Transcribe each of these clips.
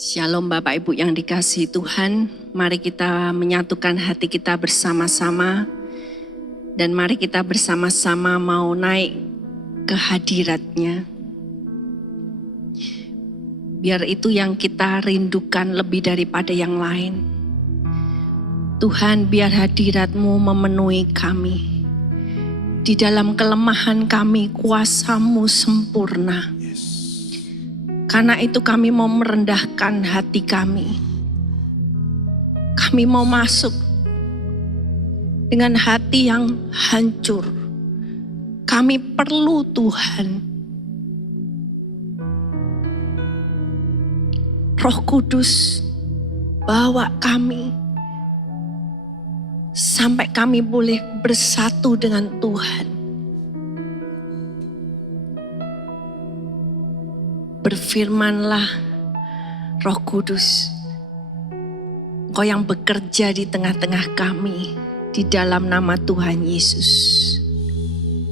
Shalom Bapak Ibu yang dikasihi Tuhan, mari kita menyatukan hati kita bersama-sama dan mari kita bersama-sama mau naik ke hadirat-Nya. Biar itu yang kita rindukan lebih daripada yang lain. Tuhan, biar hadirat-Mu memenuhi kami. Di dalam kelemahan kami, kuasa-Mu sempurna. Karena itu kami mau merendahkan hati kami. Kami mau masuk dengan hati yang hancur. Kami perlu Tuhan. Roh Kudus, bawa kami sampai kami boleh bersatu dengan Tuhan. Berfirmanlah Roh Kudus, Engkau yang bekerja di tengah-tengah kami, di dalam nama Tuhan Yesus.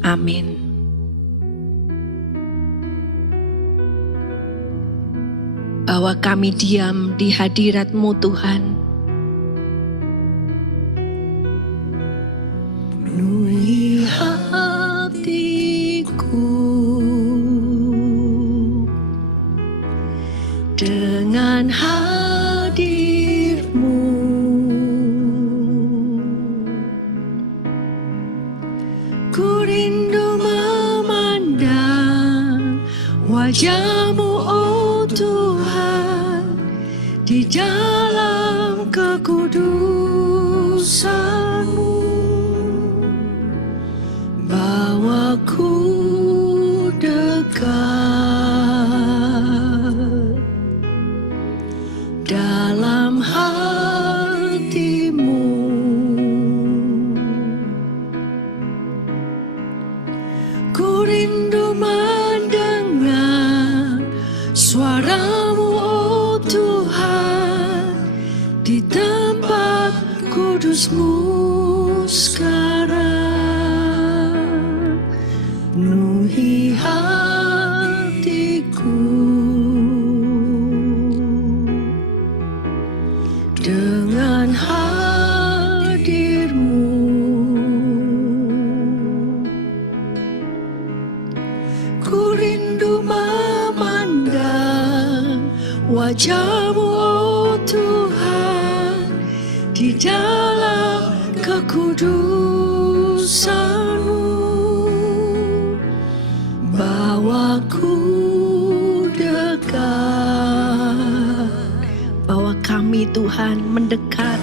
Amin. Bahwa kami diam di hadirat-Mu Tuhan. Penuhi hatiku dengan hadir-Mu, ku rindu memandang wajah-Mu, oh Tuhan, di dalam kekudusan-Mu. Bawaku dekat dalam hati-Mu, ku rindu mendengar suara-Mu, oh Tuhan, di tempat kudus-Mu sekarang. Penuhi hatiku dengan hadir-Mu, ku rindu memandang wajah-Mu, oh Tuhan, di dalam kekudusan-Mu. Bawaku dekat, bawa kami Tuhan mendekat.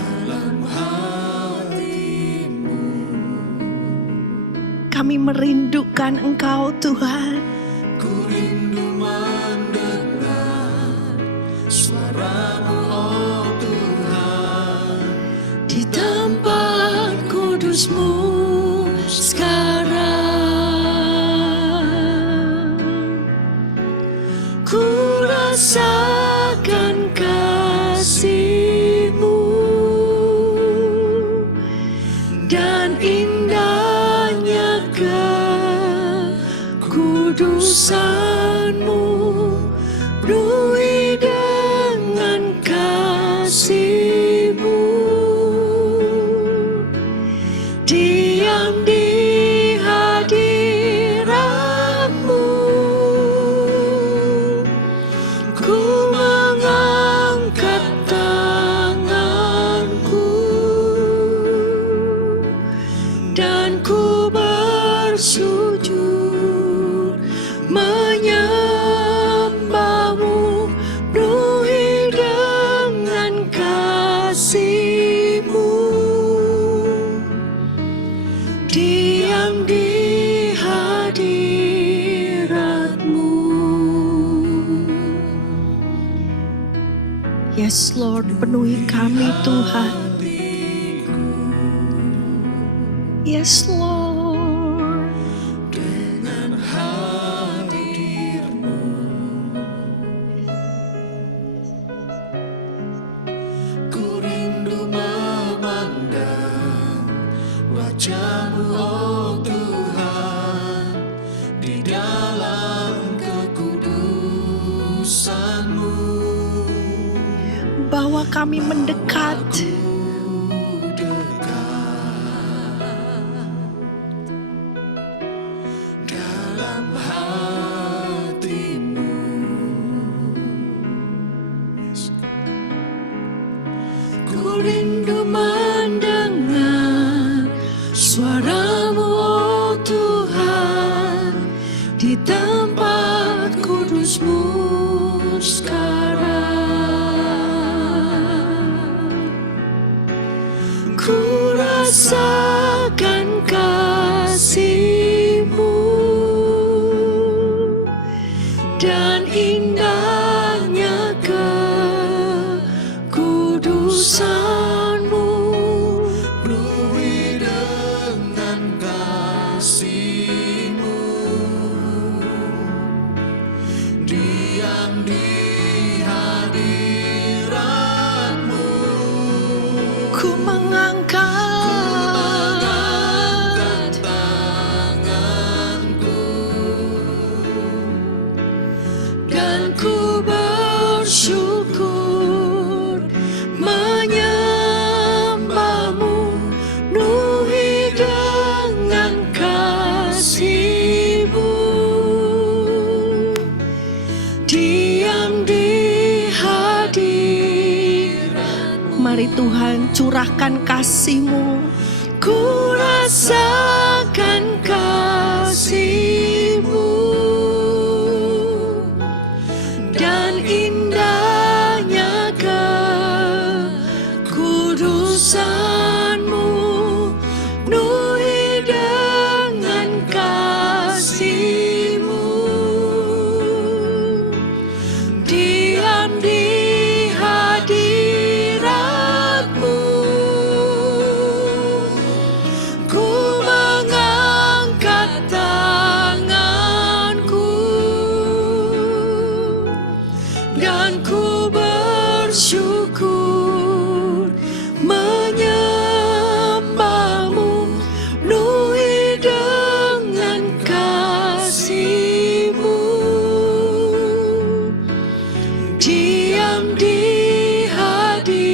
Kami merindukan Engkau Tuhan. Ku rindu mendengar suara-Mu, oh Tuhan, Di tempat kudus-Mu sekarang. Ku rasakan kasih-Mu dan indahnya kekudusan-Mu, penuhi dengan kasih-Mu, diam di hadirat-Mu, ku mengangkat tanganku dan ku bersujud menyembah-Mu, penuhi dengan kasih-Mu, diam di hadirat-Mu. Yes Lord, penuhi kami Tuhan. Yes Lord. dengan hadir-Mu, ku rindu memandang wajah-Mu, oh Tuhan, di dalam kekudusan-Mu. kami mendekat. Dalam hatimu, ku rindu mendengar suaramu, oh Tuhan, di tempat kudus-Mu sekarang. Ku rasakan kasih-Mu dan indahnya kekudusan-Mu, penuhi dengan kasih-Mu, diam di hadirat-Mu. Ku mengangkat Tanganku dan ku bersyukur menyembah-Mu, penuhi dengan kasih-Mu, diam di hadirat-Mu. Mari Tuhan curahkan kasih-Mu. Ku rasakan kasih-Mu dan indahnya kekudusan-Mu, penuhi dengan kasih-Mu, diam di hadirat-Mu. Ku mengangkat tanganku dan ku bersyukur menyembah-Mu, penuhi dengan kasih-Mu, diam di hadirat-Mu.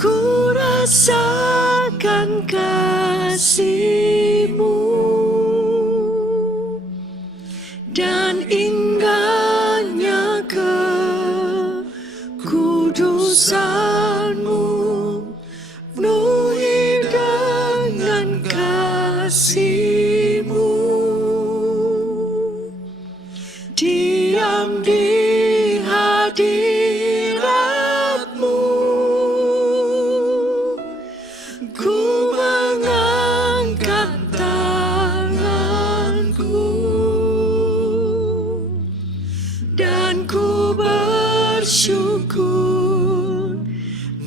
Ku rasakan kasih-Mu dan indahnya kekudusan-Mu, penuhi dengan kasih-Mu, diam di hadirat-Mu. Ku mengangkat tanganku dan ku bersyukur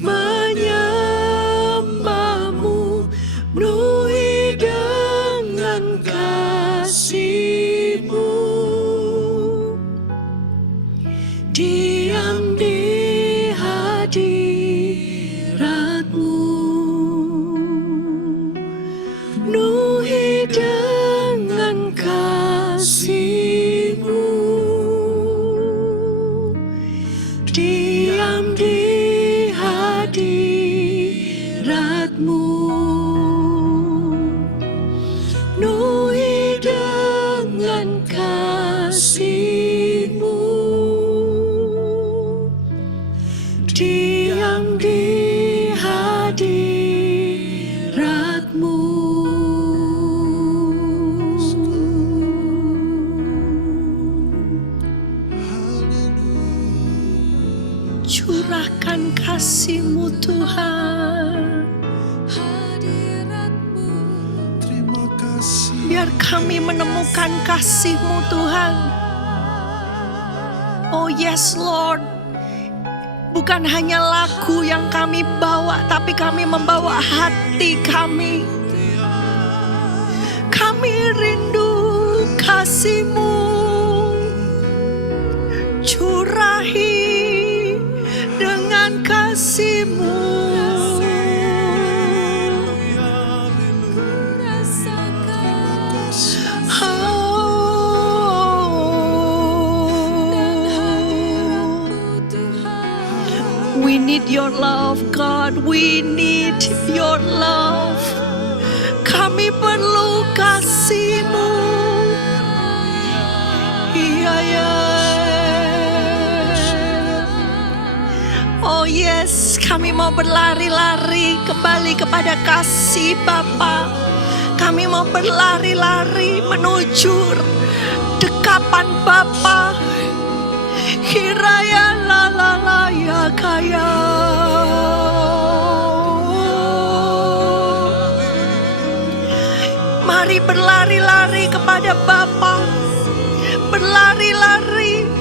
menyembah-Mu, penuhi dengan kasih-Mu, diam di hadirat-Mu, penuhi dengan kasih-Mu, diam di hadirat-Mu, penuhi dengan kasih-Mu, diam di hadirat-Mu. Curahkan kasih-Mu Tuhan. Terima kasih. Biar kami menemukan kasih-Mu Tuhan. Oh yes Lord. Bukan hanya lagu yang kami bawa, tapi kami membawa hati kami. Kami rindu kasih-Mu. Curahi dengan kasih-Mu. We need your love, God. We need your love. Kami perlu kasih-Mu. Iya, ya. Oh yes, kami mau berlari-lari kembali kepada kasih Bapa. Kami mau berlari-lari menuju dekapan Bapa. Hiraya la la la ya kaya. Mari berlari-lari kepada Bapa. Berlari-lari.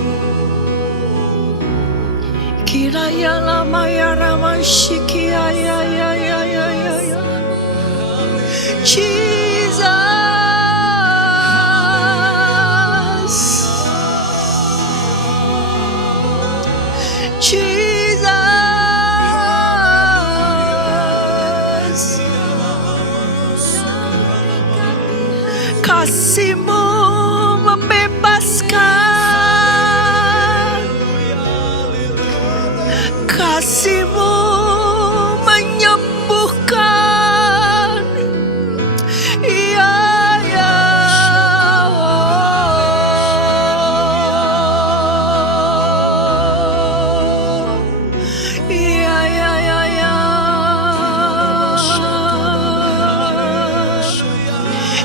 Kiraya lama ya rama shikia ya ya ya ya ya ya. Jesus. Jesus. Kasih-Mu membebaskan. Kasih-Mu menyembuhkan. Iya, ya. Iya, ya, ya, ya.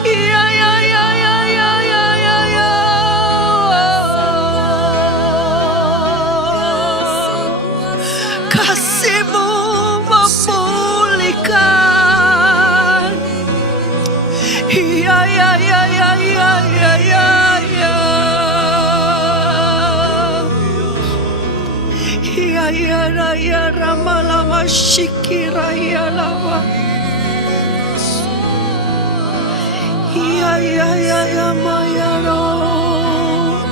Iya, ya, ya, ya, ya, ya, ya, ya. Kasih-Mu memulihkan. Iya, ya, ya, ya, ya, ya, ya, ya. Iya, ya, ya, rama lama shikira ya lama. Iya, ya, ya, ya, maya Lord.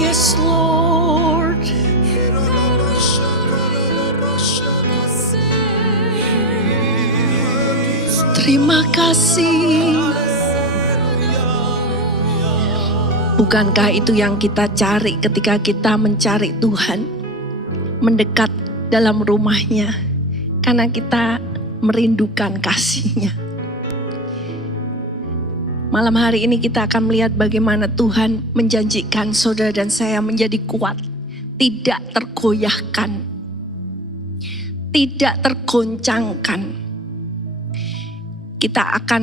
Yes, Lord. Terima kasih. Bukankah itu yang kita cari ketika kita mencari Tuhan? Mendekat dalam rumah-Nya. Karena kita merindukan kasih-Nya. Malam hari ini kita akan melihat bagaimana Tuhan menjanjikan saudara dan saya menjadi kuat. Tidak tergoyahkan. Tidak tergoncangkan. Kita akan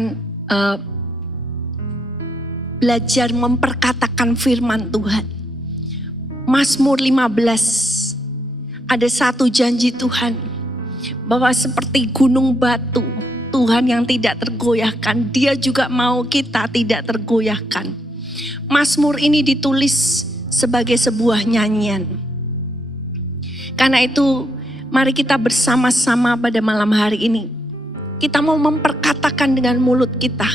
belajar memperkatakan firman Tuhan. Mazmur 15. Ada satu janji Tuhan. Bahwa seperti gunung batu. Tuhan yang tidak tergoyahkan. Dia juga mau kita tidak tergoyahkan. Mazmur ini ditulis sebagai sebuah nyanyian. Karena itu mari kita bersama-sama pada malam hari ini. Kita mau memperkatakan dengan mulut kita.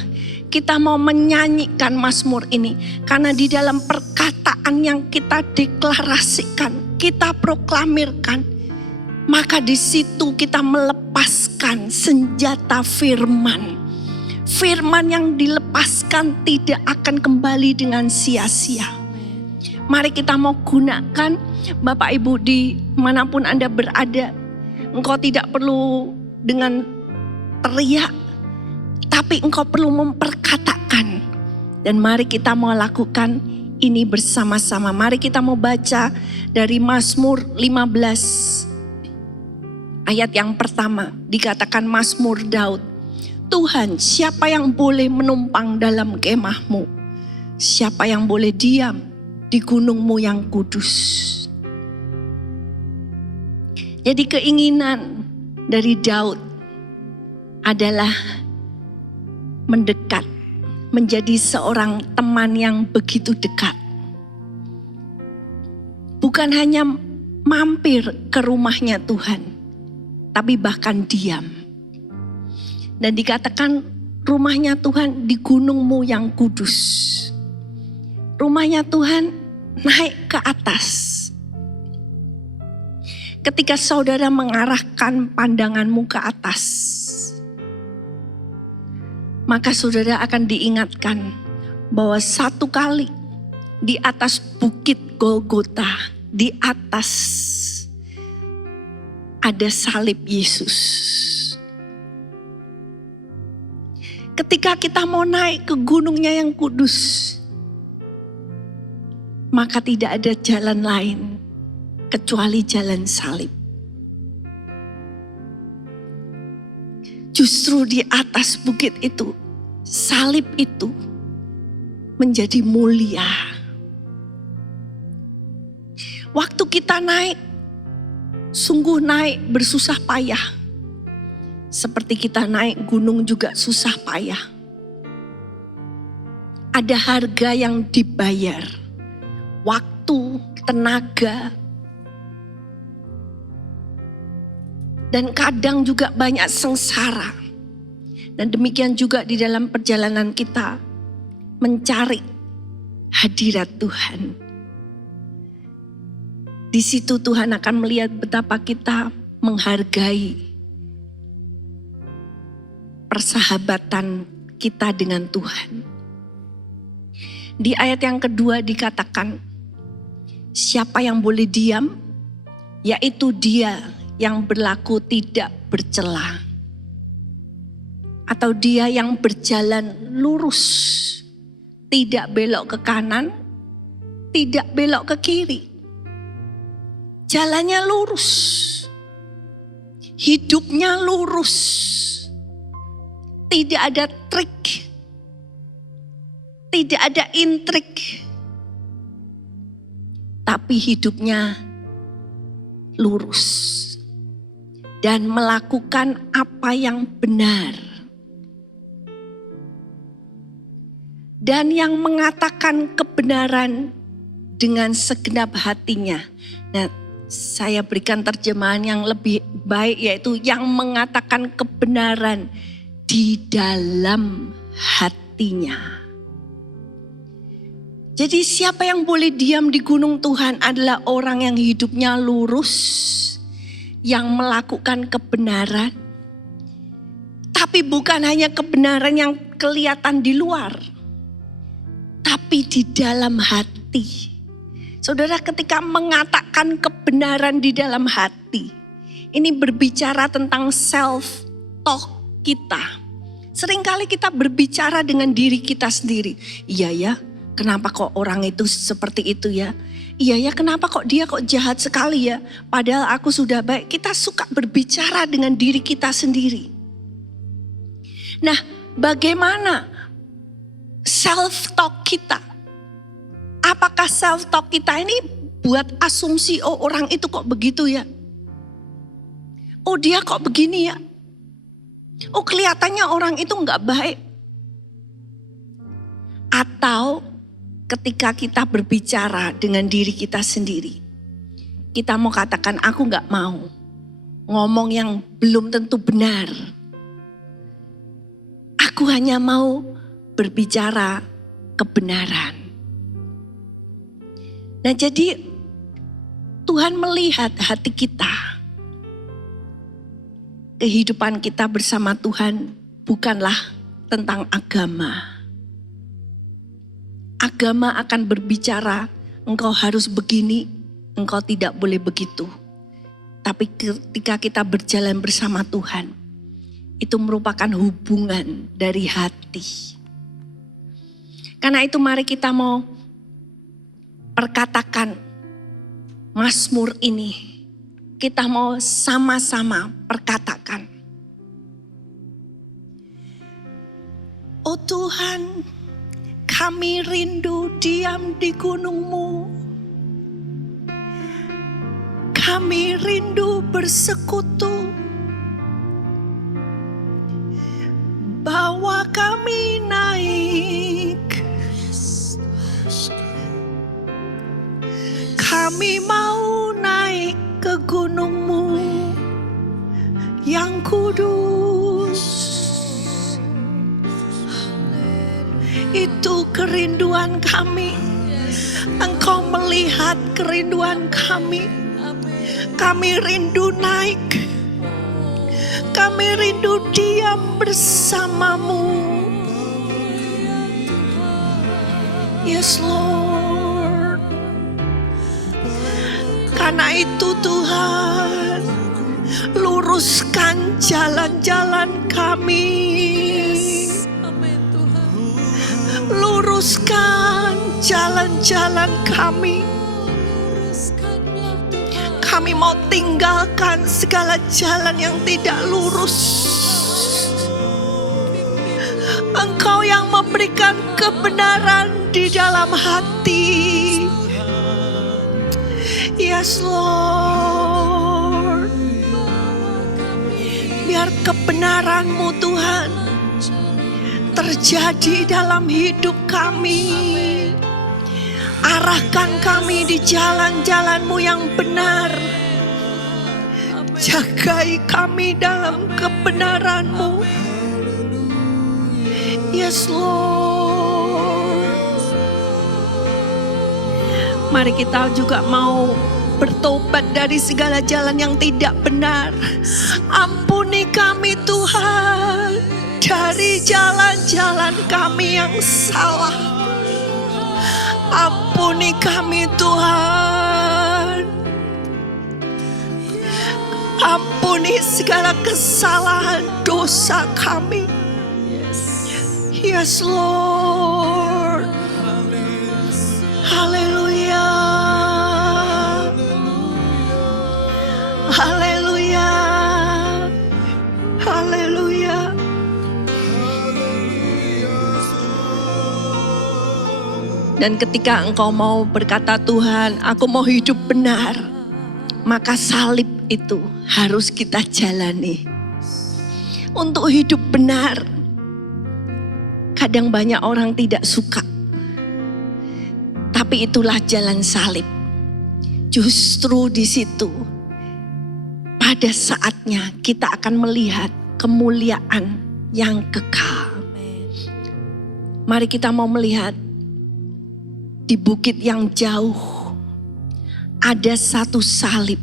Kita mau menyanyikan Mazmur ini. Karena di dalam perkataan yang kita deklarasikan, kita proklamirkan, maka di situ kita melepaskan senjata firman. Firman yang dilepaskan tidak akan kembali dengan sia-sia. Mari kita mau gunakan, Bapak Ibu di manapun Anda berada. Engkau tidak perlu dengan teriak, tapi engkau perlu memperkatakan. Dan mari kita mau lakukan ini bersama-sama. Mari kita mau baca dari Mazmur 15. Ayat yang pertama dikatakan Mazmur Daud. Tuhan, siapa yang boleh menumpang dalam kemah-Mu? Siapa yang boleh diam di gunung-Mu yang kudus? Jadi keinginan dari Daud adalah mendekat, menjadi seorang teman yang begitu dekat. Bukan hanya mampir ke rumahnya Tuhan, tapi bahkan diam. Dan dikatakan rumahnya Tuhan di gunung-Mu yang kudus. Rumahnya Tuhan naik ke atas. Ketika saudara mengarahkan pandanganmu ke atas, maka saudara akan diingatkan bahwa satu kali di atas bukit Golgota, di atas ada salib Yesus. Ketika kita mau naik ke gunungnya yang kudus, maka tidak ada jalan lain kecuali jalan salib. Justru di atas bukit itu, salib itu menjadi mulia. Waktu kita naik, sungguh naik bersusah payah. Seperti kita naik gunung juga susah payah. Ada harga yang dibayar. Waktu, tenaga. Dan kadang juga banyak sengsara. Dan demikian juga di dalam perjalanan kita mencari hadirat Tuhan. Di situ Tuhan akan melihat betapa kita menghargai persahabatan kita dengan Tuhan. Di ayat yang kedua dikatakan, siapa yang boleh diam, yaitu dia yang berlaku tidak bercela. Atau dia yang berjalan lurus, tidak belok ke kanan, tidak belok ke kiri. Jalannya lurus, hidupnya lurus, tidak ada trik, tidak ada intrik, tapi hidupnya lurus dan melakukan apa yang benar. Dan yang mengatakan kebenaran dengan segenap hatinya. Nah, saya berikan terjemahan yang lebih baik, yaitu yang mengatakan kebenaran di dalam hatinya. Jadi siapa yang boleh diam di gunung Tuhan adalah orang yang hidupnya lurus, yang melakukan kebenaran. Tapi bukan hanya kebenaran yang kelihatan di luar, tapi di dalam hati. Saudara, ketika mengatakan kebenaran di dalam hati, ini berbicara tentang self-talk kita. Seringkali kita berbicara dengan diri kita sendiri. Iya ya, kenapa kok orang itu seperti itu ya? Iya ya, kenapa kok dia kok jahat sekali ya? Padahal aku sudah baik. Kita suka berbicara dengan diri kita sendiri. Nah, bagaimana self-talk kita? Apakah self-talk kita ini buat asumsi, oh orang itu kok begitu ya? Oh dia kok begini ya? Oh kelihatannya orang itu enggak baik. Atau ketika kita berbicara dengan diri kita sendiri, kita mau katakan aku enggak mau ngomong yang belum tentu benar. Aku hanya mau berbicara kebenaran. Nah jadi Tuhan melihat hati kita. Kehidupan kita bersama Tuhan bukanlah tentang agama. Agama akan berbicara, engkau harus begini, engkau tidak boleh begitu. Tapi ketika kita berjalan bersama Tuhan, itu merupakan hubungan dari hati. Karena itu mari kita mau perkatakan Mazmur ini, kita mau sama-sama perkatakan. Oh Tuhan, kami rindu diam di gunung-Mu. Kami rindu bersekutu. Bawa kami naik. Kami mau naik ke gunung-Mu yang kudus. Itu kerinduan kami. Engkau melihat kerinduan kami. Kami rindu naik. Kami rindu diam bersama-Mu. Yes Lord. Karena itu Tuhan, luruskan jalan-jalan kami. Luruskan jalan-jalan kami. Kami mau tinggalkan segala jalan yang tidak lurus. Engkau yang memberikan kebenaran di dalam hati. Yes Lord. Biar kebenaran-Mu Tuhan terjadi dalam hidup kami. Arahkan kami di jalan-jalan-Mu yang benar. Jagai kami dalam kebenaran-Mu. Yes Lord. Mari kita juga mau bertobat dari segala jalan yang tidak benar. Ampuni kami Tuhan dari jalan-jalan kami yang salah. Ampuni kami Tuhan. Ampuni segala kesalahan dosa kami. Yes Lord. Haleluya. Haleluya. Haleluya. Dan ketika engkau mau berkata, Tuhan, aku mau hidup benar, maka salib itu harus kita jalani. Untuk hidup benar, kadang banyak orang tidak suka. Tapi itulah jalan salib. Justru di situ, pada saatnya kita akan melihat kemuliaan yang kekal. Mari kita mau melihat di bukit yang jauh ada satu salib.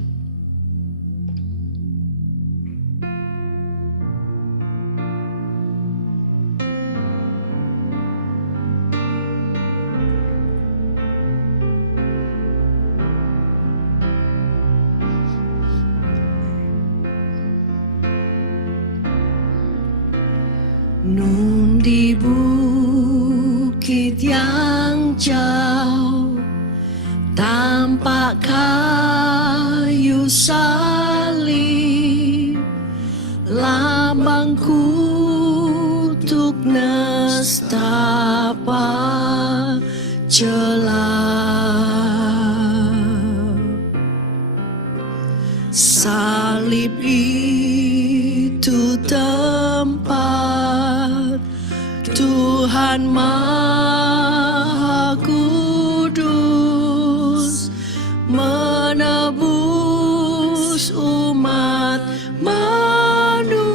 Nun di bukit yang jauh, tampak kayu salib, lambang kutuk nestapa celah. Salib itu tempat Tuhan Maha Kudus menebus umat manusia.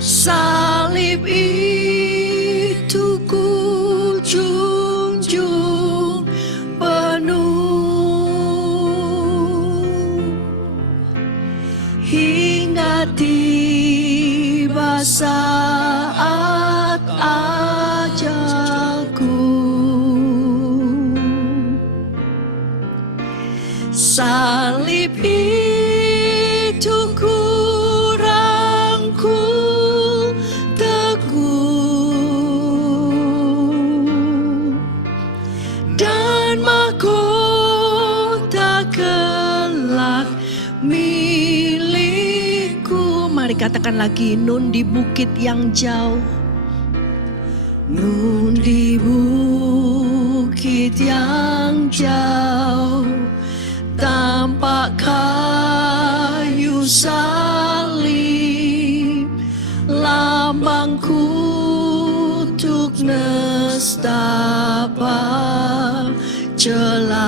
Salib itu ku junjung penuh hingga tiba saat ajalku. Salib itu ku rangkul teguh, dan mahkota kelak milikku. Mari katakan lagi, nun di bukit yang jauh. Nun di bukit yang jauh, tampak kayu salib, lambang kutuk nestapa celah.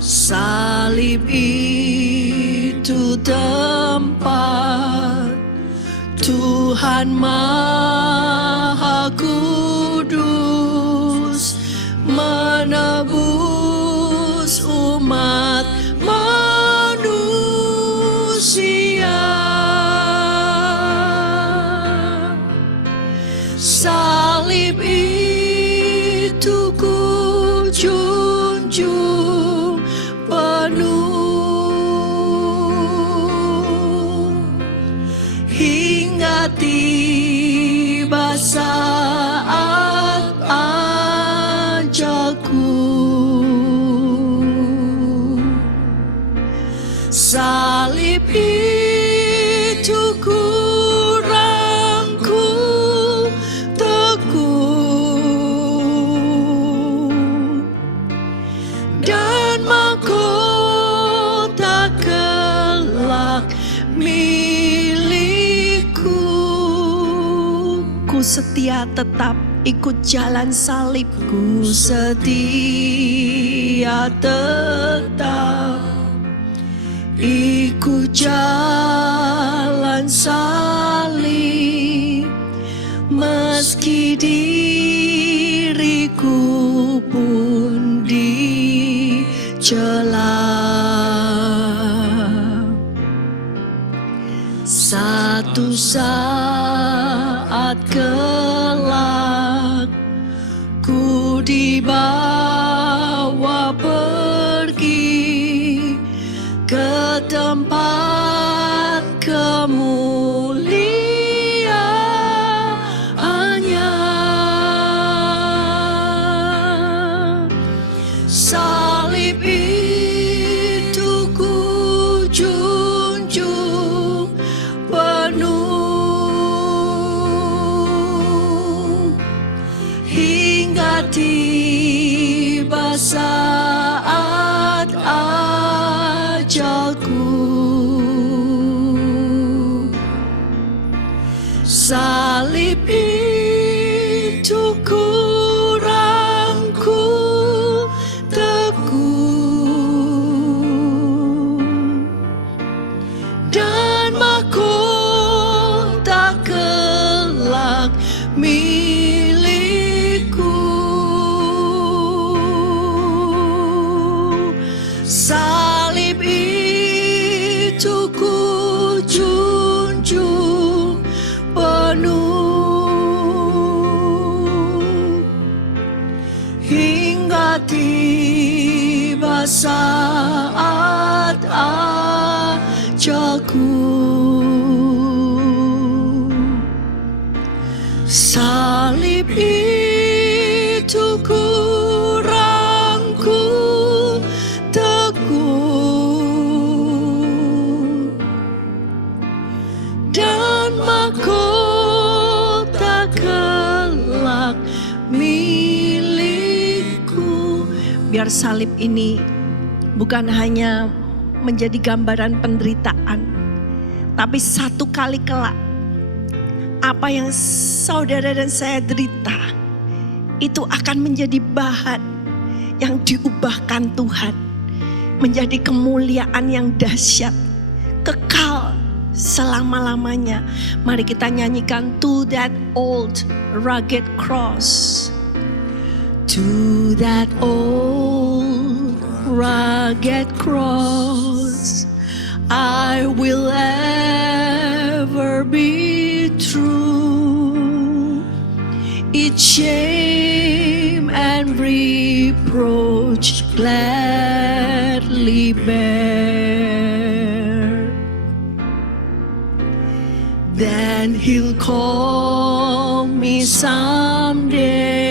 Salib itu tempat Tuhan Maha Kudus menebus umat manusia. salib itu ku junjung penuh hingga tiba saat ajalku. Salib itu ku rangkul teguh dan mahkota kelak milikku. Ku setia tetap ikut jalan salibku, setia tetap ikut jalan salib, meski diriku pun dicela. Satu saat kelak ku dibawa pergi ke tempat kemuliaannya. Salib itu ku junjung penuh hingga tiba saat ajalku. Salib itu ku rangkul teguh dan mahkota kelak milikku. Salib itu ku junjung penuh hingga tiba saat ajalku. Salib itu ku rangkul teguh dan mahkota kelak milikku. Biar salib ini bukan hanya menjadi gambaran penderitaan, tapi satu kali kelak apa yang saudara dan saya derita itu akan menjadi bahan yang diubahkan Tuhan menjadi kemuliaan yang dahsyat, kekal selama-lamanya. Mari kita nyanyikan To That Old Rugged Cross. To that old rugged cross I will ever be true. Its shame and reproach gladly bear. Then he'll call me someday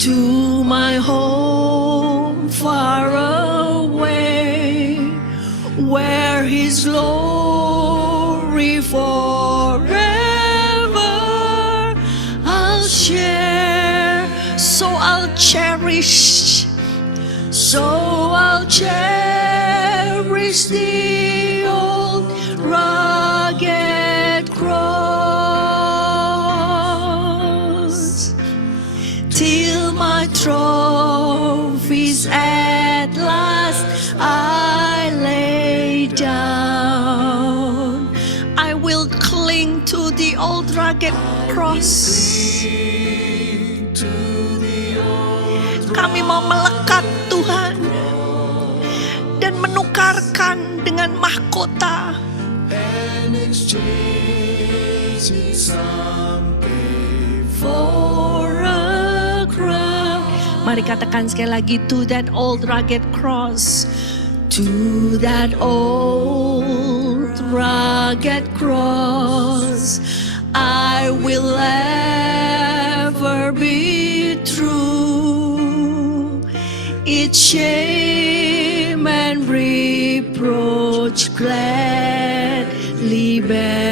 to my home far away, where his glory forever I'll share. So I'll cherish the old rugged cross till my trophies at last I lay down. I will cling to the old rugged cross. Kami mau melekat Tuhan dan menukarkan dengan mahkota. And exchange something Mari katakan sekali lagi, to that old rugged cross. To that old rugged cross, I will ever be true. Its shame and reproach gladly bear.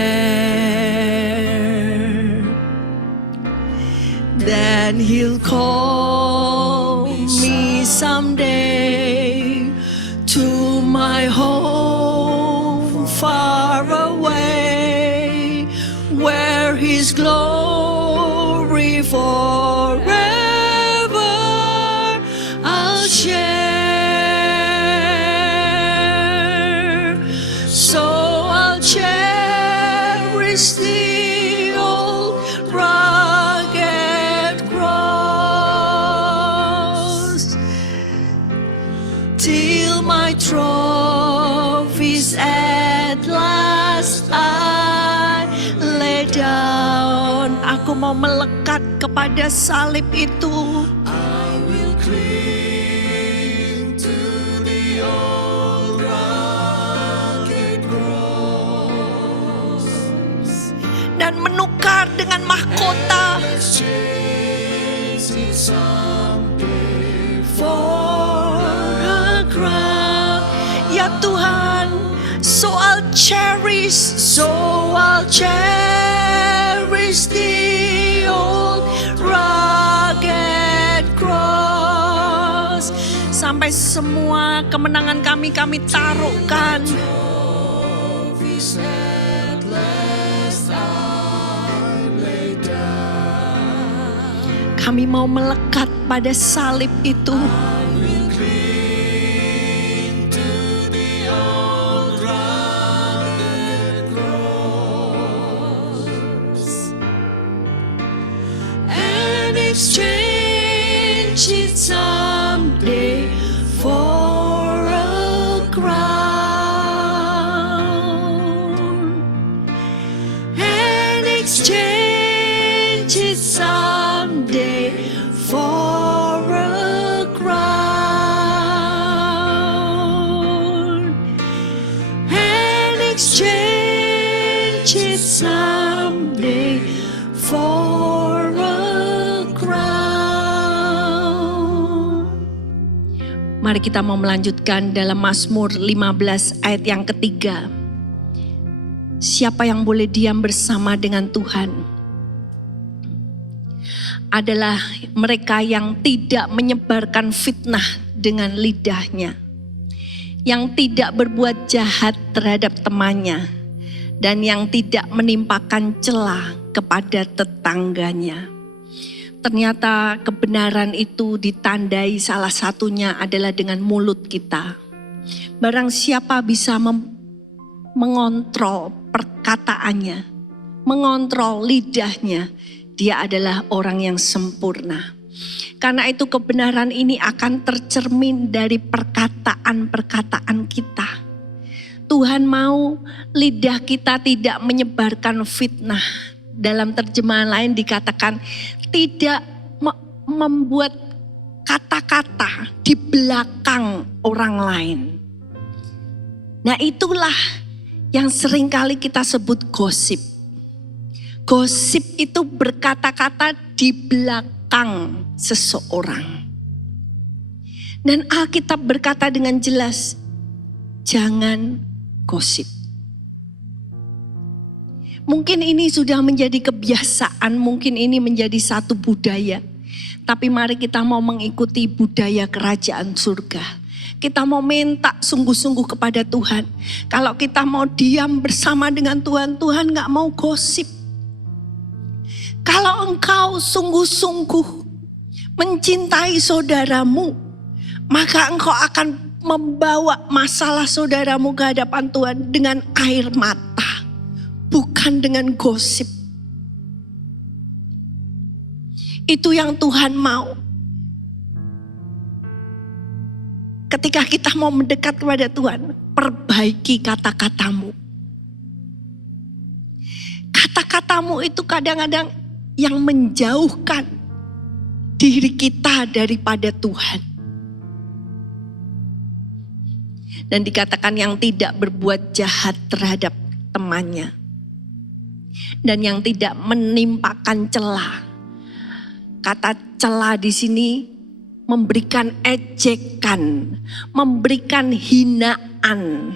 Then He'll call me someday to my home far away, where His glory forever I'll share. So I'll cherish the old rugged cross till my trophies at last I lay down. Aku mau melekat kepada salib itu. I will cling to the old rugged cross. Dan menukar dengan mahkota Exchange it someday for a crown. Ya Tuhan, so I'll cherish the old rugged cross. Sampai semua kemenangan kami taruhkan. trophies at last I lay down. Kami mau melekat pada salib itu. I will cling to the old rugged cross And exchange it someday for a crown. And exchange it someday for a crown. And exchange it someday for a crown. Mari kita mau melanjutkan dalam Mazmur 15 ayat yang ketiga. Siapa yang boleh diam bersama dengan Tuhan adalah mereka yang tidak menyebarkan fitnah dengan lidahnya, yang tidak berbuat jahat terhadap temannya, dan yang tidak menimpakan celah kepada tetangganya. Ternyata kebenaran itu ditandai salah satunya adalah dengan mulut kita. Barang siapa bisa mengontrol perkataannya, mengontrol lidahnya, dia adalah orang yang sempurna. Karena itu kebenaran ini akan tercermin dari perkataan-perkataan kita. Tuhan mau lidah kita tidak menyebarkan fitnah. Dalam terjemahan lain dikatakan tidak membuat kata-kata di belakang orang lain. Nah itulah yang seringkali kita sebut gosip. Gosip itu berkata-kata di belakang seseorang. Dan Alkitab berkata dengan jelas, jangan gosip. Mungkin ini sudah menjadi kebiasaan, mungkin ini menjadi satu budaya. Tapi mari kita mau mengikuti budaya kerajaan surga. Kita mau minta sungguh-sungguh kepada Tuhan. Kalau kita mau diam bersama dengan Tuhan, Tuhan gak mau gosip. Kalau engkau sungguh-sungguh mencintai saudaramu, maka engkau akan membawa masalah saudaramu ke hadapan Tuhan dengan air mata, bukan dengan gosip. Itu yang Tuhan mau. Ketika kita mau mendekat kepada Tuhan, perbaiki kata-katamu. Kata-katamu itu kadang-kadang yang menjauhkan diri kita daripada Tuhan. Dan dikatakan yang tidak berbuat jahat terhadap temannya. Dan yang tidak menimpakan celah. Kata celah di sini memberikan ejekan, memberikan hinaan,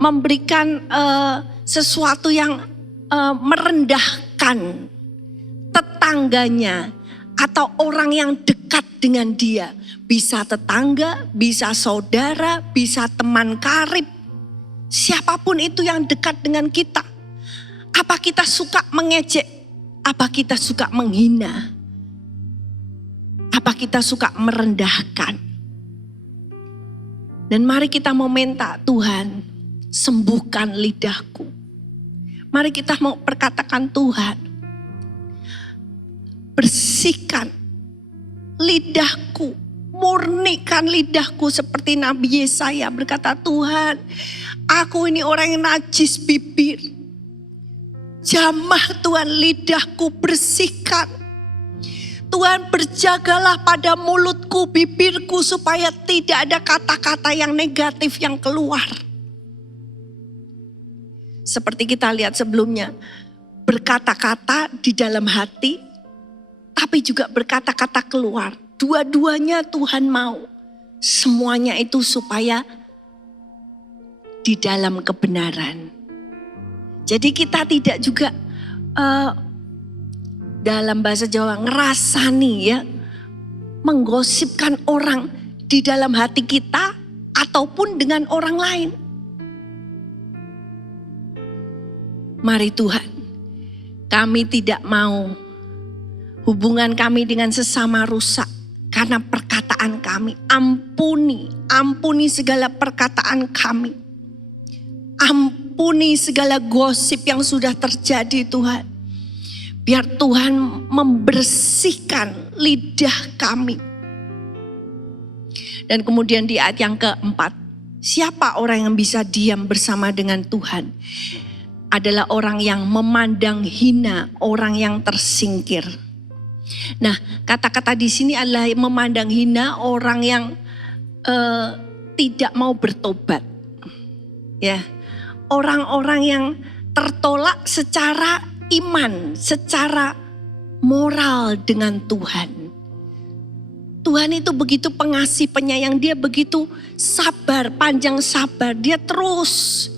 memberikan sesuatu yang merendahkan tetangganya atau orang yang dekat dengan dia. Bisa tetangga, bisa saudara, bisa teman karib. Siapapun itu yang dekat dengan kita. Apa kita suka mengejek? Apa kita suka menghina? Apa kita suka merendahkan? Dan mari kita mau minta, Tuhan, sembuhkan lidahku. Mari kita mau perkatakan, Tuhan, bersihkan lidahku, murnikan lidahku seperti Nabi Yesaya berkata, Tuhan, aku ini orang yang najis bibir. Jamah Tuhan lidahku, bersihkan. Tuhan, berjagalah pada mulutku, bibirku, supaya tidak ada kata-kata yang negatif yang keluar. Seperti kita lihat sebelumnya, berkata-kata di dalam hati, tapi juga berkata-kata keluar. Dua-duanya Tuhan mau. Semuanya itu supaya di dalam kebenaran. Jadi kita tidak juga dalam bahasa Jawa ngerasani ya, menggosipkan orang di dalam hati kita ataupun dengan orang lain. Mari Tuhan, kami tidak mau hubungan kami dengan sesama rusak karena perkataan kami. Ampuni segala perkataan kami. Ampuni segala gosip yang sudah terjadi Tuhan. Biar Tuhan membersihkan lidah kami. Dan kemudian di ayat yang keempat, siapa orang yang bisa diam bersama dengan Tuhan? Adalah orang yang memandang hina orang yang tersingkir. Nah, kata-kata di sini adalah memandang hina orang yang tidak mau bertobat. Ya, orang-orang yang tertolak secara iman, secara moral dengan Tuhan. Tuhan itu begitu pengasih, penyayang, dia begitu sabar, panjang sabar, dia terus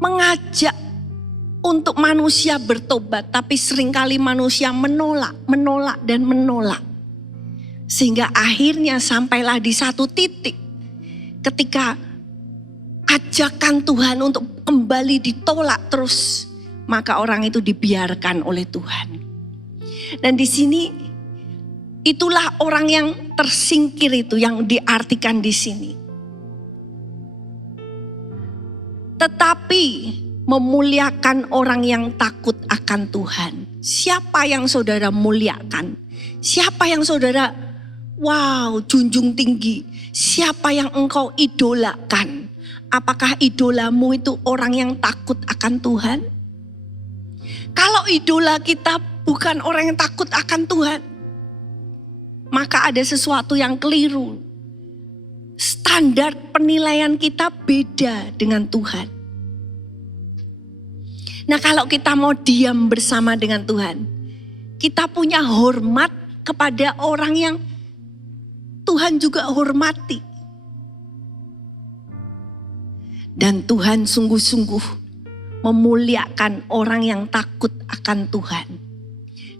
mengajak untuk manusia bertobat, tapi seringkali manusia menolak. Sehingga akhirnya sampailah di satu titik ketika ajakan Tuhan untuk kembali ditolak terus, maka orang itu dibiarkan oleh Tuhan. Dan di sini itulah orang yang tersingkir itu yang diartikan di sini. Tetapi memuliakan orang yang takut akan Tuhan. Siapa yang saudara muliakan? Siapa yang saudara junjung tinggi? Siapa yang engkau idolakan? Apakah idolamu itu orang yang takut akan Tuhan? Kalau idola kita bukan orang yang takut akan Tuhan, maka ada sesuatu yang keliru. Standar penilaian kita beda dengan Tuhan. Nah, kalau kita mau diam bersama dengan Tuhan, kita punya hormat kepada orang yang Tuhan juga hormati. Dan Tuhan sungguh-sungguh memuliakan orang yang takut akan Tuhan.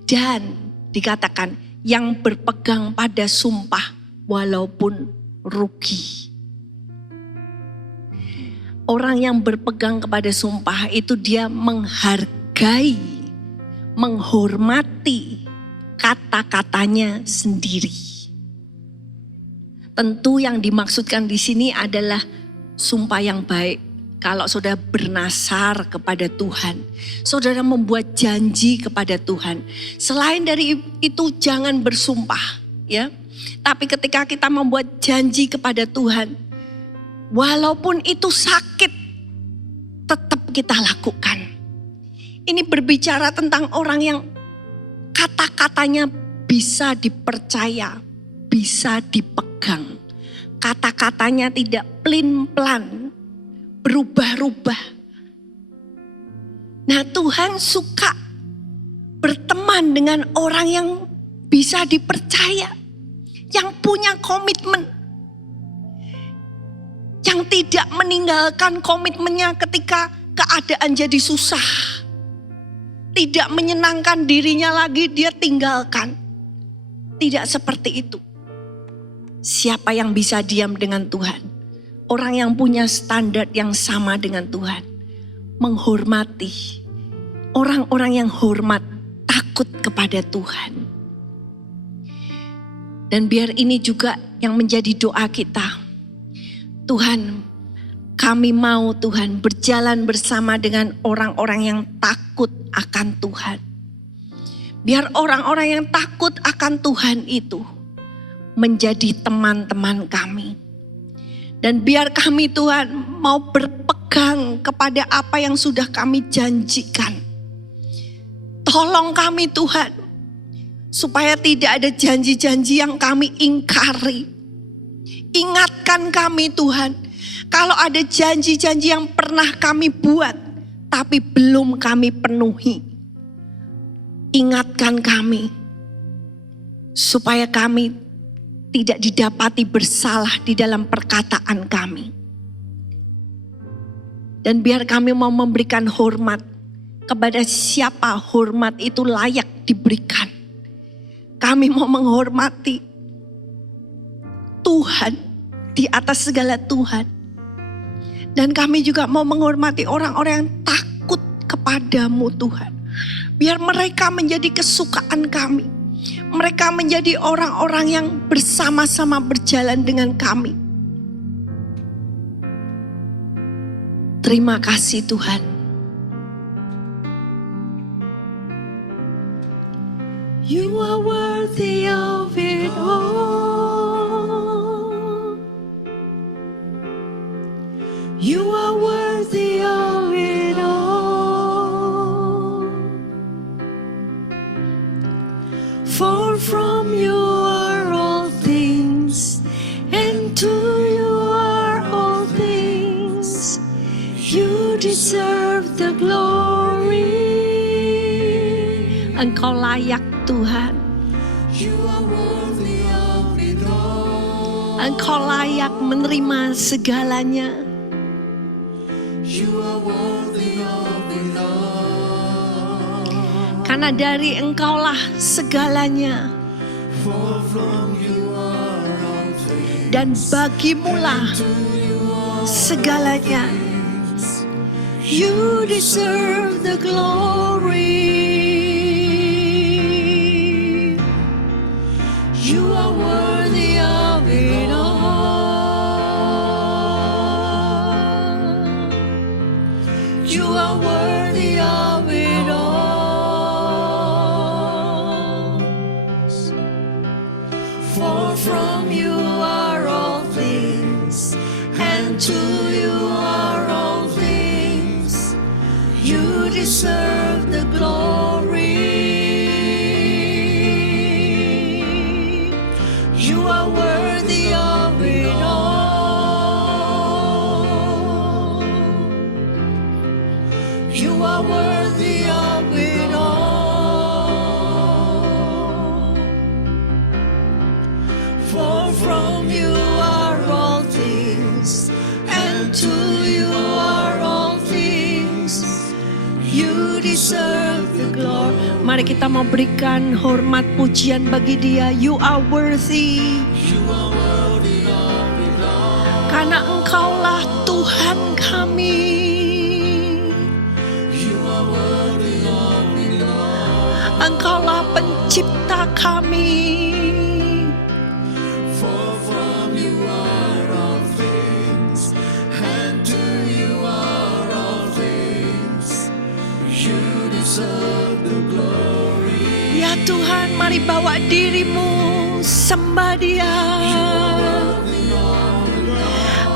Dan dikatakan yang berpegang pada sumpah walaupun rugi. Orang yang berpegang kepada sumpah itu dia menghargai, menghormati kata-katanya sendiri. Tentu yang dimaksudkan di sini adalah sumpah yang baik. Kalau saudara bernasar kepada Tuhan, saudara membuat janji kepada Tuhan. Selain dari itu jangan bersumpah, ya. Tapi ketika kita membuat janji kepada Tuhan, walaupun itu sakit, tetap kita lakukan. Ini berbicara tentang orang yang kata-katanya bisa dipercaya, bisa dipegang. Kata-katanya tidak plin-plan, berubah-ubah. Nah, Tuhan suka berteman dengan orang yang bisa dipercaya, yang punya komitmen, yang tidak meninggalkan komitmennya ketika keadaan jadi susah. Tidak menyenangkan dirinya lagi, dia tinggalkan. Tidak seperti itu. Siapa yang bisa diam dengan Tuhan? Orang yang punya standar yang sama dengan Tuhan. Menghormati. Orang-orang yang hormat, takut kepada Tuhan. Dan biar ini juga yang menjadi doa kita. Tuhan, kami mau Tuhan berjalan bersama dengan orang-orang yang takut akan Tuhan. Biar orang-orang yang takut akan Tuhan itu menjadi teman-teman kami. Dan biar kami Tuhan mau berpegang kepada apa yang sudah kami janjikan. Tolong kami Tuhan, supaya tidak ada janji-janji yang kami ingkari. Ingatkan kami Tuhan, kalau ada janji-janji yang pernah kami buat, tapi belum kami penuhi. Ingatkan kami, supaya kami tidak didapati bersalah di dalam perkataan kami. Dan biar kami mau memberikan hormat kepada siapa hormat itu layak diberikan. Kami mau menghormati Tuhan di atas segala Tuhan. Dan kami juga mau menghormati orang-orang yang takut kepadamu Tuhan. Biar mereka menjadi kesukaan kami. Mereka menjadi orang-orang yang bersama-sama berjalan dengan kami. Terima kasih Tuhan. You are worthy of it all. You are worthy of it all. For from you are all things, and to you are all things. You deserve the glory. Engkau layak Tuhan. You are worthy of it all. Engkau layak menerima segalanya. You are worthy of it all. Karena dari Engkaulah segalanya. For from you are all things. Dan bagimulah segalanya. You deserve the glory. You are worthy of it all. You are worthy of it all. For from you are all things, and to you are all things. You deserve the glory. You are worthy of it all. You are worthy of it all. For from you are all things, and to you are all things. You deserve the glory. Mari kita mau berikan hormat pujian bagi Dia. You are worthy. You are worthy of it all. Karena Engkaulah Tuhan kami. You are worthy of it all. Engkaulah pencipta kami. For from you are all things, and to you are all things. You deserve the glory. Ya Tuhan, mari bawa dirimu, sembah Dia.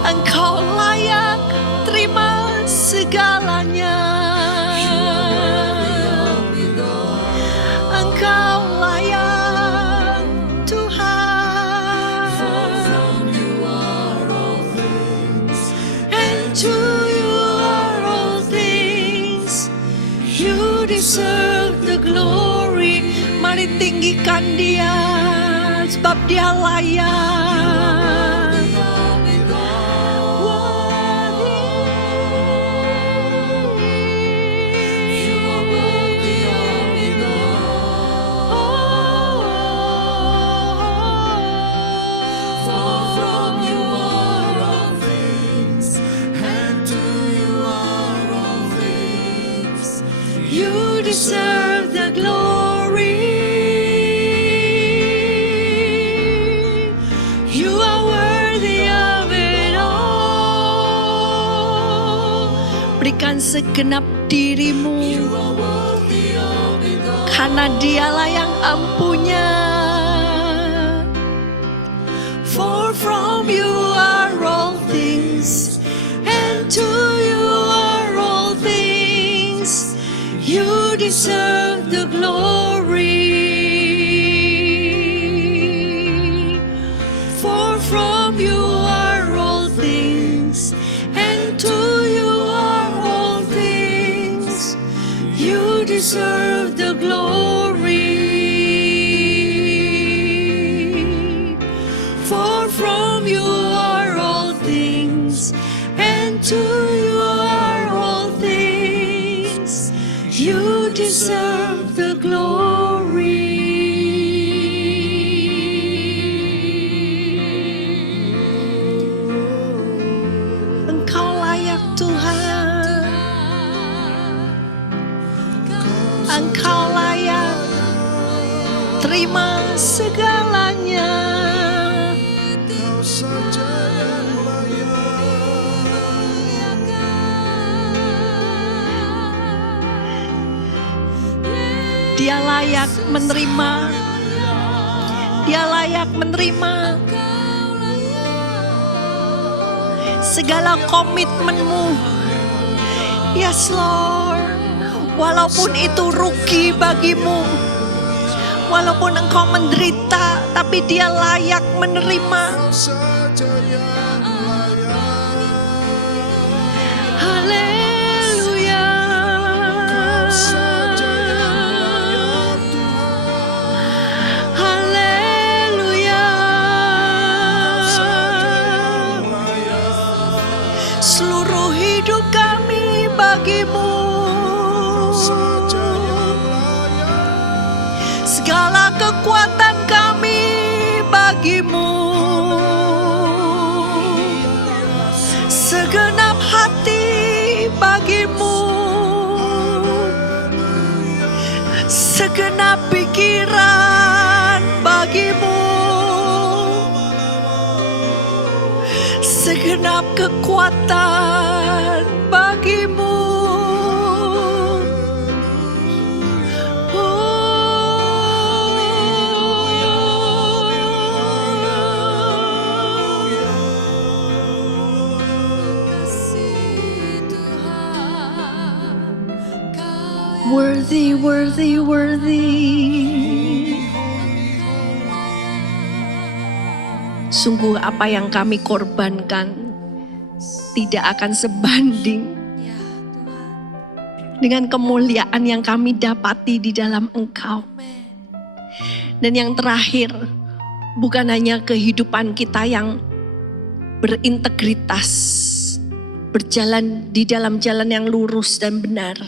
Engkau layak terima segalanya. Engkau layak Pujikan Dia sebab Dia layak. You deserve the glory. You are worthy of it all. Berikan segenap dirimu, karena Dialah yang ampunya. For from you are all things, and to you are all things. You deserve the glory. For from you are all things, and to you are all things. You deserve the glory. For from you are all things, and to you are all things. You deserve the glory. Engkau layak Tuhan. Engkau layak. Terima segalanya. Dia layak menerima. Dia layak menerima segala komitmenmu. Yes Lord. Walaupun itu rugi bagimu, walaupun engkau menderita, tapi Dia layak menerima. Haleluya. Haleluya. Seluruh hidup kami bagimu. Segala kekuatan kami bagimu. Segenap hati bagimu. Segenap pikiran bagimu. Segenap kekuatan bagimu. Worthy, worthy, worthy. Sungguh apa yang kami korbankan tidak akan sebanding dengan kemuliaan yang kami dapati di dalam Engkau. Dan yang terakhir, bukan hanya kehidupan kita yang berintegritas, berjalan di dalam jalan yang lurus dan benar.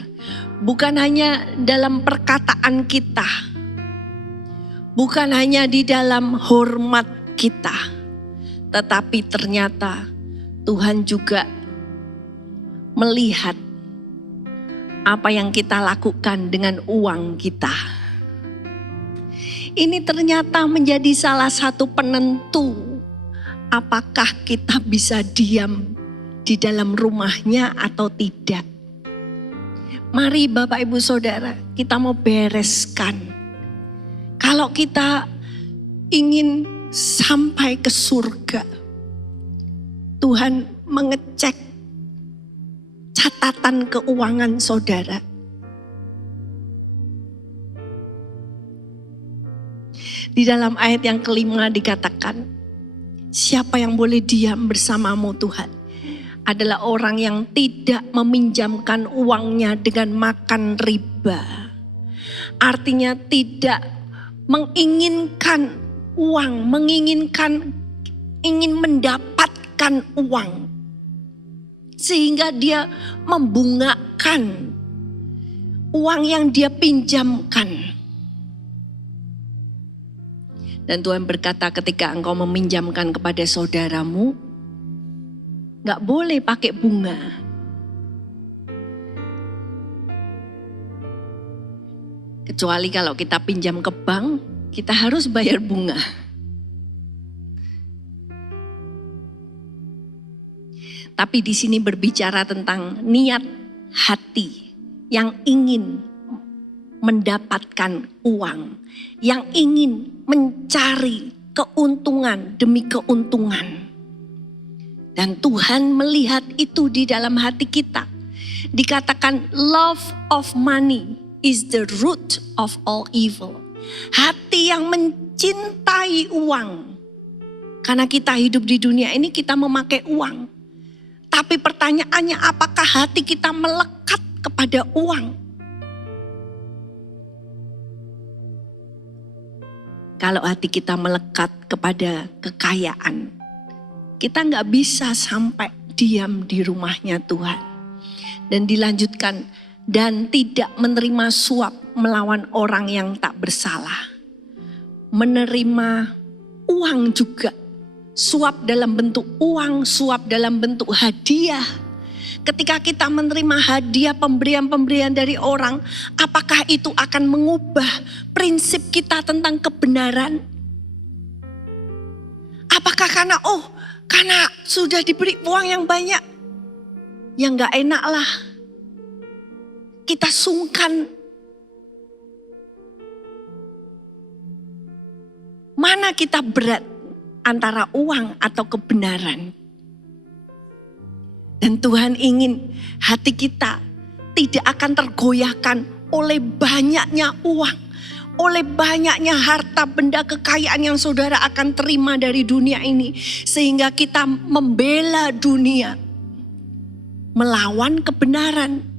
Bukan hanya dalam perkataan kita, bukan hanya di dalam hormat kita, tetapi ternyata Tuhan juga melihat apa yang kita lakukan dengan uang kita. Ini ternyata menjadi salah satu penentu apakah kita bisa diam di dalam rumahnya atau tidak. Mari Bapak Ibu Saudara, kita mau bereskan. Kalau kita ingin sampai ke surga, Tuhan mengecek catatan keuangan saudara. Di dalam ayat yang kelima dikatakan, siapa yang boleh diam bersamamu Tuhan? Adalah orang yang tidak meminjamkan uangnya dengan makan riba. Artinya tidak menginginkan uang, ingin mendapatkan uang. Sehingga dia membungakan uang yang dia pinjamkan. Dan Tuhan berkata, ketika engkau meminjamkan kepada saudaramu, gak boleh pakai bunga. Kecuali kalau kita pinjam ke bank, kita harus bayar bunga. Tapi di sini berbicara tentang niat hati yang ingin mendapatkan uang, yang ingin mencari keuntungan demi keuntungan. Dan Tuhan melihat itu di dalam hati kita. Dikatakan love of money is the root of all evil. Hati yang mencintai uang. Karena kita hidup di dunia ini kita memakai uang. Tapi pertanyaannya, apakah hati kita melekat kepada uang? Kalau hati kita melekat kepada kekayaan, kita nggak bisa sampai diam di rumahnya Tuhan. Dan dilanjutkan, dan tidak menerima suap melawan orang yang tak bersalah. Menerima uang juga. Suap dalam bentuk uang, suap dalam bentuk hadiah. Ketika kita menerima hadiah, pemberian-pemberian dari orang, apakah itu akan mengubah prinsip kita tentang kebenaran? Apakah karena sudah diberi uang yang banyak, ya gak enak lah. Kita sungkan. Mana kita berat antara uang atau kebenaran? Dan Tuhan ingin hati kita tidak akan tergoyahkan oleh banyaknya uang, oleh banyaknya harta benda kekayaan yang saudara akan terima dari dunia ini. Sehingga kita membela dunia melawan kebenaran.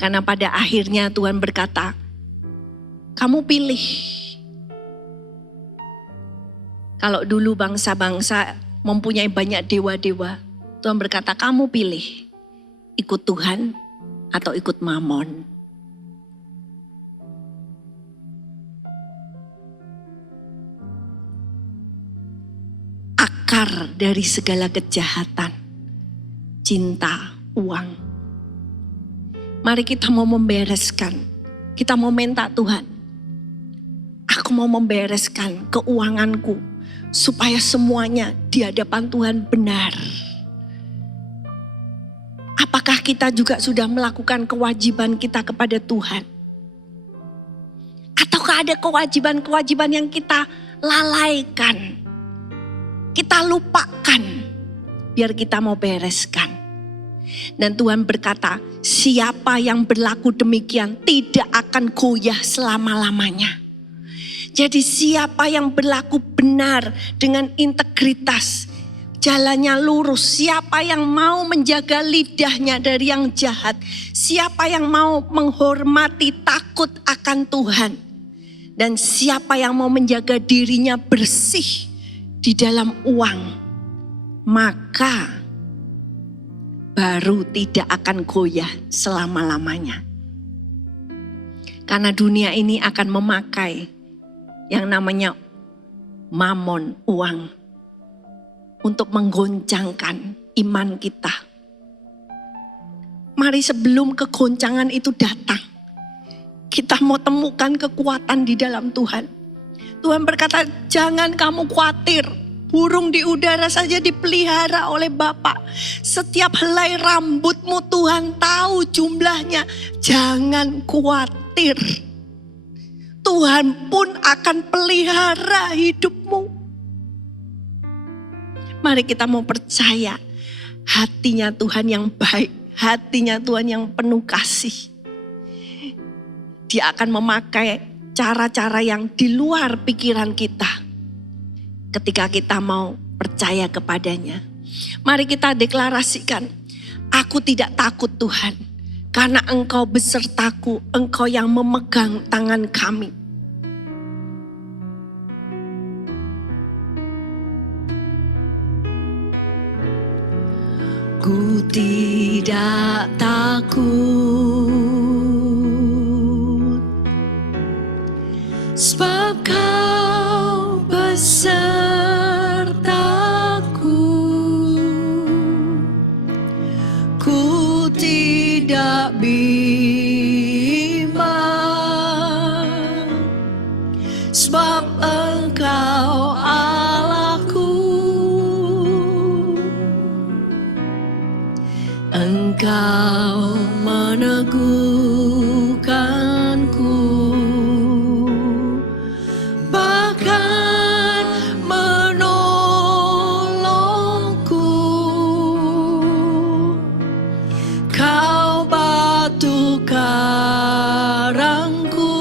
Karena pada akhirnya Tuhan berkata, kamu pilih. Kalau dulu bangsa-bangsa mempunyai banyak dewa-dewa, Tuhan berkata, kamu pilih ikut Tuhan atau ikut Mamon. Akar dari segala kejahatan, cinta, uang. Mari kita mau membereskan, kita mau minta Tuhan, aku mau membereskan keuanganku, supaya semuanya di hadapan Tuhan benar. Apakah kita juga sudah melakukan kewajiban kita kepada Tuhan? Ataukah ada kewajiban-kewajiban yang kita lalaikan? Kita lupakan, biar kita mau bereskan. Dan Tuhan berkata, siapa yang berlaku demikian tidak akan goyah selama-lamanya. Jadi siapa yang berlaku benar dengan integritas, jalannya lurus, siapa yang mau menjaga lidahnya dari yang jahat, siapa yang mau menghormati takut akan Tuhan, dan siapa yang mau menjaga dirinya bersih di dalam uang, maka baru tidak akan goyah selama-lamanya. Karena dunia ini akan memakai yang namanya mamon, uang, untuk menggoncangkan iman kita. Mari sebelum kegoncangan itu datang, kita mau temukan kekuatan di dalam Tuhan. Tuhan berkata, jangan kamu khawatir. Burung di udara saja dipelihara oleh Bapa. Setiap helai rambutmu Tuhan tahu jumlahnya. Jangan khawatir. Tuhan pun akan pelihara hidupmu. Mari kita mau percaya hatinya Tuhan yang baik, hatinya Tuhan yang penuh kasih. Dia akan memakai cara-cara yang di luar pikiran kita ketika kita mau percaya kepadanya. Mari kita deklarasikan, aku tidak takut Tuhan, Karena Engkau besertaku, Engkau yang memegang tangan kami. Ku tidak takut, sebab Kau besertaku. Ku tidak bimbang, sebab Engkau Allahku. Engkau meneguhkanku, bahkan menolongku. Kau batu karangku,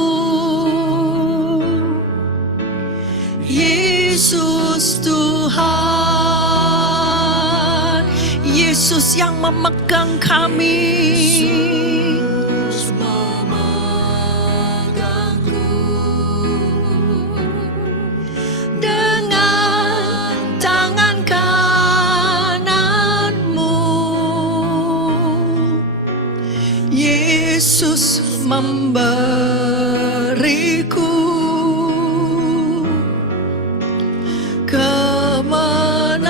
Yesus Tuhan, Yesus yang memegang kami. Yesus memegangku Dengan tangan kananmu, Yesus memberiku kemenangan.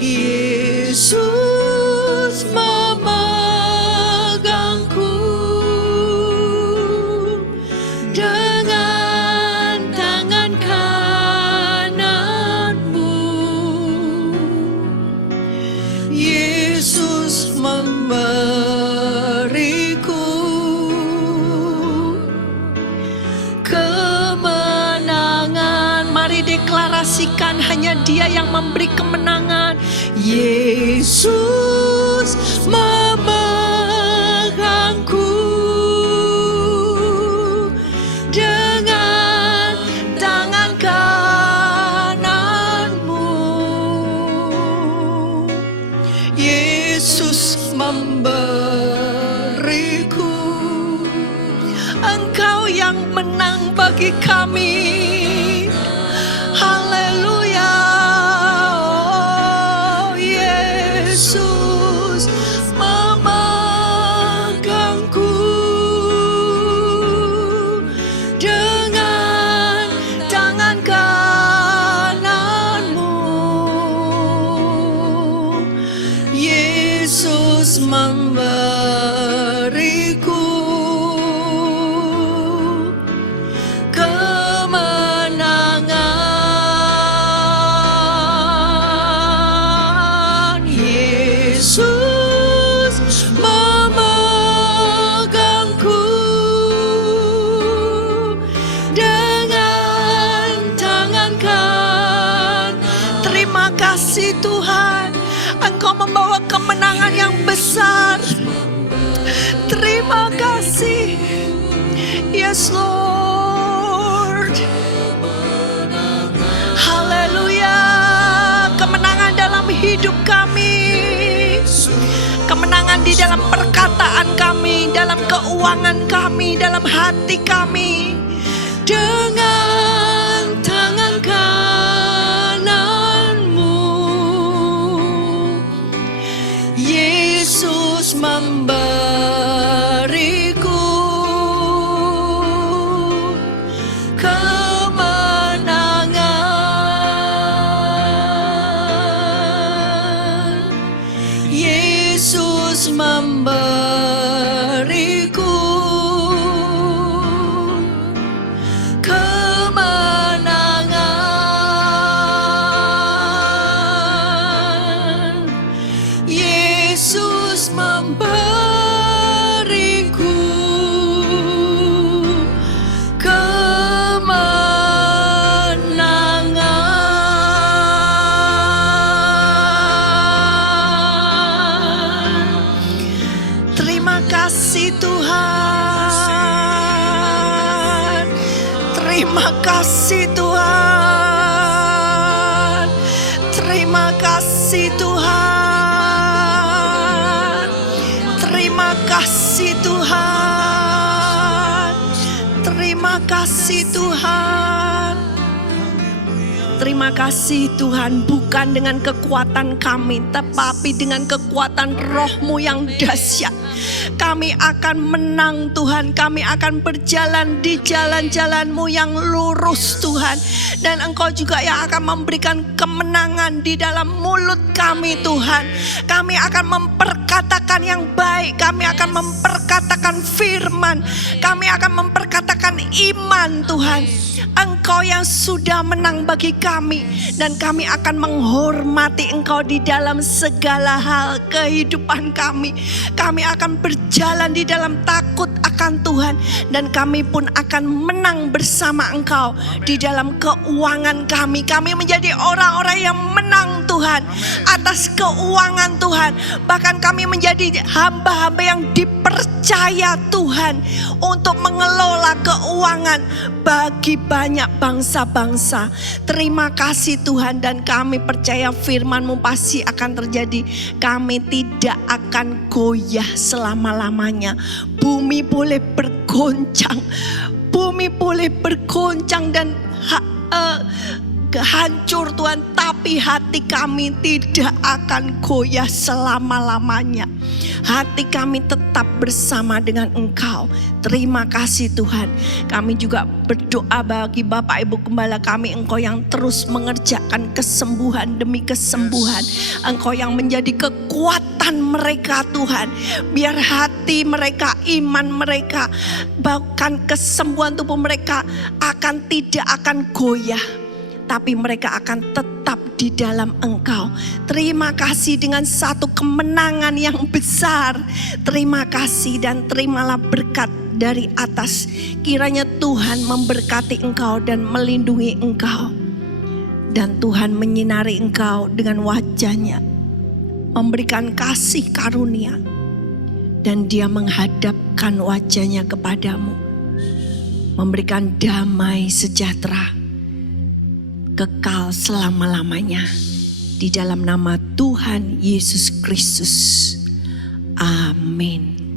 Yesus memegangku dengan tangan kananmu. Yesus memberiku kemenangan. Mari deklarasikan, hanya Dia yang memberi kemenangan. Yesus memegangku dengan tangan kananmu. Yesus memberiku, Engkau yang menang bagi kami. Haleluya. Oh, Yesus memegangku dengan tangan kananmu. Yesus memberiku kemenangan. Yesus memegangku dengan tangan kan. Terima kasih Tuhan, Engkau membawa kemenangan yang besar. Terima kasih. Yes Lord. Haleluya. Kemenangan dalam hidup kami, kemenangan di dalam perkataan kami, dalam keuangan kami, dalam hati kami. Dengan tangan kananmu, Yesus memberiku kemenangan. Yesus memberiku kemenangan. Yesus memberiku kemenangan. Terima kasih Tuhan. Terima kasih Tuhan. Terima kasih Tuhan. kasih Tuhan. Terima kasih Tuhan, bukan dengan kekuatan kami, tetapi dengan kekuatan Roh-Mu yang dahsyat. Kami akan menang Tuhan, kami akan berjalan di jalan-jalan-Mu yang lurus Tuhan. Dan Engkau juga yang akan memberikan kemenangan di dalam mulut kami Tuhan. Kami akan memperkatakan yang baik, kami akan memperkatakan firman, kami akan memperkatakan iman Tuhan. Engkau yang sudah menang bagi kami, dan kami akan menghormati Engkau di dalam segala hal kehidupan kami. Kami akan berjalan di dalam takut akan Tuhan, dan kami pun akan menang bersama Engkau di dalam keuangan kami. Kami menjadi orang-orang yang menang Tuhan atas keuangan Tuhan. Bahkan kami menjadi hamba-hamba yang dipercaya Tuhan untuk mengelola keuangan bagi banyak bangsa-bangsa. Terima kasih Tuhan, dan kami percaya firman-Mu pasti akan terjadi. Kami tidak akan goyah selama-lamanya. Bumi boleh bergoncang, bumi boleh bergoncang dan hancur Tuhan, tapi hati kami tidak akan goyah selama-lamanya. Hati kami tetap bersama dengan Engkau. Terima kasih Tuhan. Kami juga berdoa bagi Bapak Ibu Gembala kami, Engkau yang terus mengerjakan kesembuhan demi kesembuhan. Engkau yang menjadi kekuatan mereka Tuhan. Biar hati mereka, iman mereka, bahkan kesembuhan tubuh mereka tidak akan goyah, tapi mereka akan tetap di dalam Engkau. Terima kasih dengan satu kemenangan yang besar. Terima kasih, dan terimalah berkat dari atas. Kiranya Tuhan memberkati Engkau dan melindungi Engkau. Dan Tuhan menyinari Engkau dengan wajah-Nya, memberikan kasih karunia, dan Dia menghadapkan wajah-Nya kepadamu, memberikan damai sejahtera kekal selama-lamanya. Di dalam nama Tuhan Yesus Kristus. Amin.